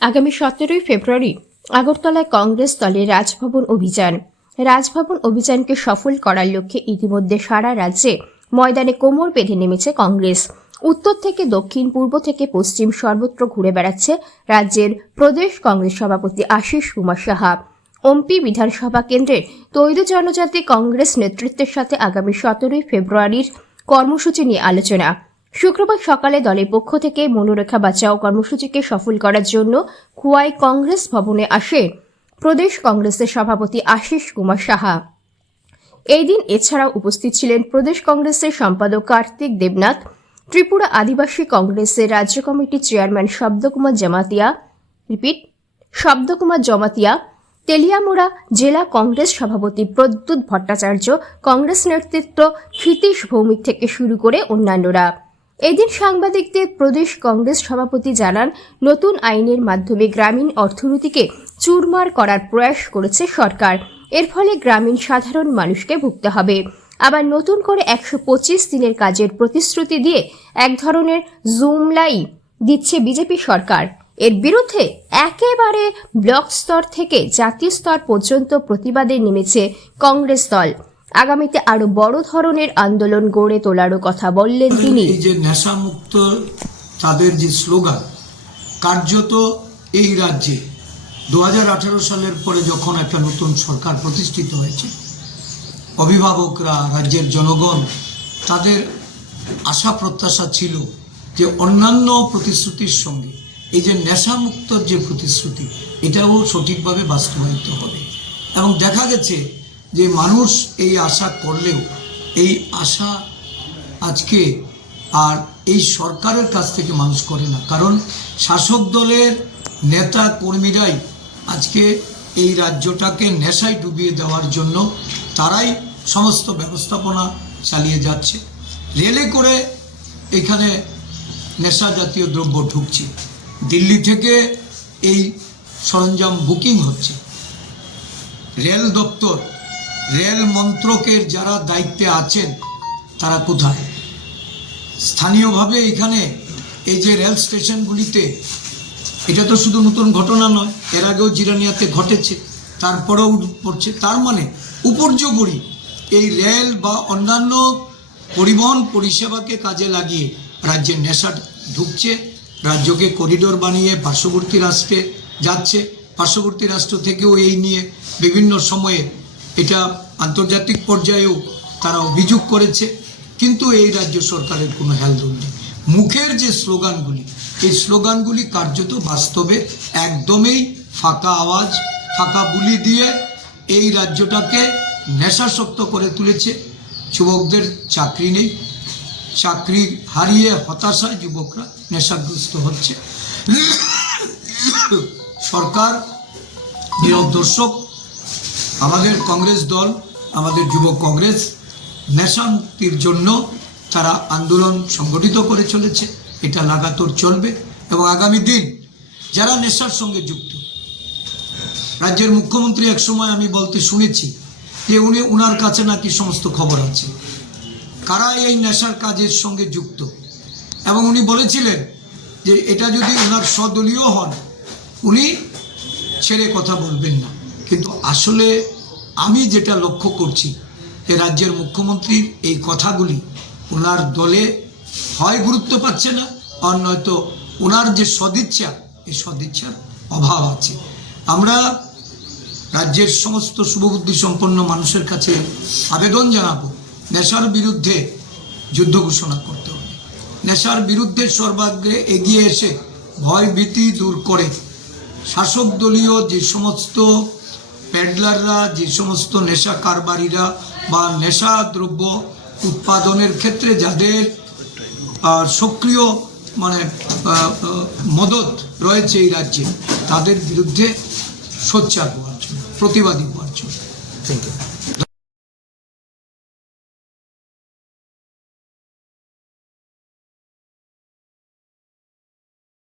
আগামী সতেরোই ফেব্রুয়ারি আগরতলায় কংগ্রেস দলের রাজভবন অভিযান। রাজভবন অভিযানকে সফল করার লক্ষ্যে ইতিমধ্যে সারা রাজ্যে ময়দানে কোমর বেঁধে নেমেছে কংগ্রেস। উত্তর থেকে দক্ষিণ, পূর্ব থেকে পশ্চিম সর্বত্র ঘুরে বেড়াচ্ছে রাজ্যের প্রদেশ কংগ্রেস সভাপতি আশিস কুমার সাহা। ওমপি বিধানসভা কেন্দ্রের তৈরি জনজাতি কংগ্রেস নেতৃত্বের সাথে আগামী সতেরোই ফেব্রুয়ারির কর্মসূচি নিয়ে আলোচনা। শুক্রবার সকালে দলের পক্ষ থেকে মনোরেখা বাঁচাও কর্মসূচিকে সফল করার জন্য খুয়াই কংগ্রেস ভবনে আসে প্রদেশ কংগ্রেসের সভাপতি আশিস কুমার সাহা। এই দিন এছাড়াও উপস্থিত ছিলেন প্রদেশ কংগ্রেসের সম্পাদক কার্তিক দেবনাথ, ত্রিপুরা আদিবাসী কংগ্রেসের রাজ্য কমিটির চেয়ারম্যান শব্দকুমার জামাতিয়া, রিপিট, শব্দকুমার জমাতিয়া, তেলিয়ামুড়া জেলা কংগ্রেস সভাপতি প্রদ্যুৎ ভট্টাচার্য, কংগ্রেস নেতৃত্ব ক্ষিতীশ ভৌমিক থেকে শুরু করে অন্যান্যরা। এদিন সাংবাদিকদের প্রদেশ কংগ্রেস সভাপতি জানান, নতুন আইনের মাধ্যমে গ্রামীণ অর্থনীতিকে চুরমার করার প্রয়াস করেছে সরকার। এর ফলে গ্রামীণ সাধারণ মানুষকে ভুগতে হবে। আবার নতুন করে একশো পঁচিশ দিনের কাজের প্রতিশ্রুতি দিয়ে এক ধরনের জুমলাই দিচ্ছে বিজেপি সরকার। এর বিরুদ্ধে একেবারে ব্লক স্তর থেকে জাতীয় স্তর পর্যন্ত প্রতিবাদে নেমেছে কংগ্রেস দল। আগামীতে আরও বড় ধরনের আন্দোলন গড়ে তোলারও কথা বললেন তিনি। যে নেশামুক্ত তাদের যে স্লোগান কার্যত এই রাজ্যে দু হাজার আঠারো সালের পরে যখন একটা নতুন সরকার প্রতিষ্ঠিত হয়েছে অভিভাবকরা রাজ্যের জনগণ তাদের আশা প্রত্যাশা ছিল যে অন্যান্য প্রতিশ্রুতির সঙ্গে এই যে নেশামুক্তর যে প্রতিশ্রুতি এটাও সঠিকভাবে বাস্তবায়িত হবে। এবং দেখা গেছে যে মানুষ এই আশা করলেও, এই আশা আজকে আর এই সরকারের কাছ থেকে মানুষ করে না। কারণ শাসক দলের নেতা কর্মীরাই আজকে এই রাজ্যটাকে নেশায় ডুবিয়ে দেওয়ার জন্য তারাই সমস্ত ব্যবস্থাপনা চালিয়ে যাচ্ছে। রেলে করে এখানে নেশা জাতীয় দ্রব্য ঢুকছে। দিল্লি থেকে এই সরঞ্জাম বুকিং হচ্ছে। রেল দপ্তর রেল মন্ত্রকের যারা দায়িত্বে আছেন, তারা কোথায়? স্থানীয়ভাবে এখানে এই যে রেল স্টেশনগুলিতে, এটা তো শুধু নতুন ঘটনা নয়, এর আগেও জিরানিয়াতে ঘটেছে, তারপরেও পড়ছে, তার মানে উপর্যুপরি এই রেল বা অন্যান্য পরিবহন পরিষেবাকে কাজে লাগিয়ে রাজ্যে নেশা ঢুকছে, রাজ্যকে করিডোর বানিয়ে পার্শ্ববর্তী রাষ্ট্রে যাচ্ছে, পার্শ্ববর্তী রাষ্ট্র থেকেও এই নিয়ে বিভিন্ন সময়ে এটা আন্তর্জাতিক পর্যায়েও তারা অভিযোগ করেছে, কিন্তু এই রাজ্য সরকারের কোনো হেলদোল নেই। মুখের যে স্লোগানগুলি, এই স্লোগানগুলি কার্যত বাস্তবে একদমই ফাঁকা আওয়াজ, ফাঁকা বুলি দিয়ে এই রাজ্যটাকে নেশাসক্ত করে তুলেছে। যুবকদের চাকরি নেই, চাকরি হারিয়ে হতাশায় যুবকরা নেশাগ্রস্ত হচ্ছে। সরকার, নীরব দর্শক আমাদের কংগ্রেস দল, আমাদের যুব কংগ্রেস নেশা মুক্তির জন্য তারা আন্দোলন সংগঠিত করে চলেছে। এটা লাগাতার চলবে এবং আগামী দিন যারা নেশার সঙ্গে যুক্ত, রাজ্যের মুখ্যমন্ত্রী এক সময় আমি বলতে শুনেছি যে উনি উনার কাছে নাকি সমস্ত খবর আছে। কারা এই নেশার কাজের সঙ্গে যুক্ত? এবং উনি বলেছিলেন যে এটা যদি ওনার স্বদলীয় হন, উনি ছেড়ে কথা বলবেন না। কিন্তু আসলে আমি যেটা লক্ষ্য করছি যে রাজ্যের মুখ্যমন্ত্রীর এই কথাগুলি ওনার দলে হয় গুরুত্ব পাচ্ছে না, আর নয়তো ওনার যে সদিচ্ছা, এই সদিচ্ছার অভাব আছে। আমরা রাজ্যের সমস্ত শুভবুদ্ধি সম্পন্ন মানুষের কাছে আবেদন জানাব, নেশার বিরুদ্ধে যুদ্ধ ঘোষণা করতে হবে। নেশার বিরুদ্ধে সর্বাগ্রে এগিয়ে এসে ভয় ভীতি দূর করে শাসক দলীয় যে সমস্ত প্যাডলাররা যে সমস্ত নেশা কারবারিরা বা নেশা দ্রব্য উৎপাদনের ক্ষেত্রে যাদের সক্রিয় মানে মদত রয়েছে এই রাজ্যে, তাদের বিরুদ্ধে সোচ্চার হওয়ার জন্য, প্রতিবাদী হওয়ার জন্য। Thank you